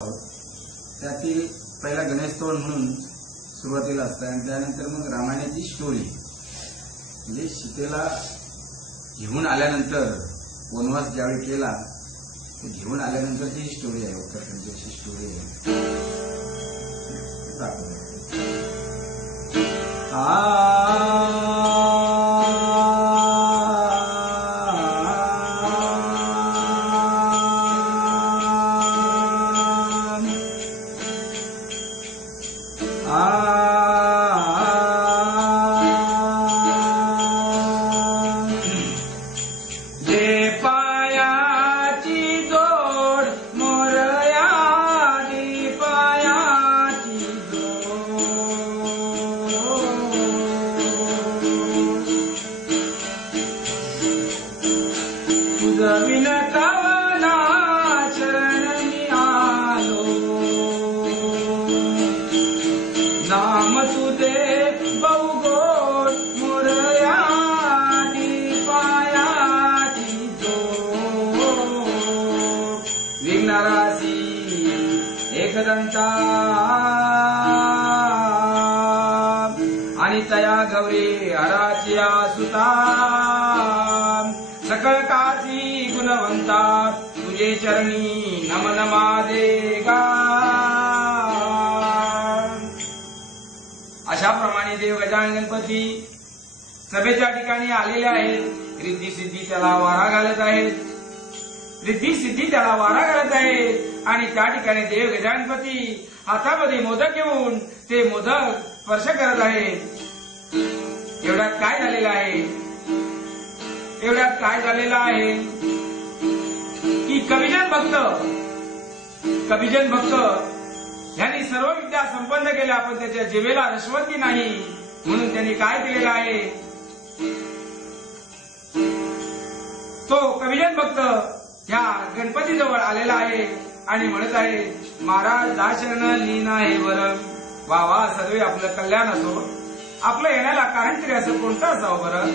त्यातील पहिला गणेशोत्सव म्हणून सुरुवातीला असतं आणि त्यानंतर मग रामायणाची स्टोरी म्हणजे सीतेला घेऊन आल्यानंतर वनवास ज्यावेळी केला ते घेऊन आल्यानंतरची ही स्टोरी आहे. उत्तराखंडची अशी स्टोरी आहे. जे पायाची जोड मोरया दी पायाची जोड तुझं विनतावना चरणी आलो नाम तुझे बहुगोड मोरया दी पायाची जोड विघ्नराशी एकदंता आणि तया गौरी हराचिया सुता सकळ काशी गुणवंता तुझे चरणी नमन माझे गा. अशाप्रमाणे देव गजानन गणपती सभेच्या ठिकाणी आलेले आहेत. रिद्धी सिद्धी त्याला वारा घालत आहेत. रिद्धी सिद्धी त्याला वारा घालत आहेत आणि त्या ठिकाणी देव गजाननपती हातामध्ये मोदक घेऊन ते मोदक स्पर्श करत आहेत. एवढ्यात काय झालेलं आहे? एवढ्यात काय झालेलं आहे की कविजन भक्त यांनी सर्व विद्या संपन्न केल्या पण त्याच्या जिभेला रसवंती नाही म्हणून त्यांनी काय केलेलं आहे? तो कविजन भक्त ह्या गणपतीजवळ आलेला आहे आणि म्हणत आहे महाराज दाशरण लीन आहे बरं. वा वा सर्व आपलं कल्याण असो. आपलं येण्याला कारण तरी असं कोणतं असावं बरं.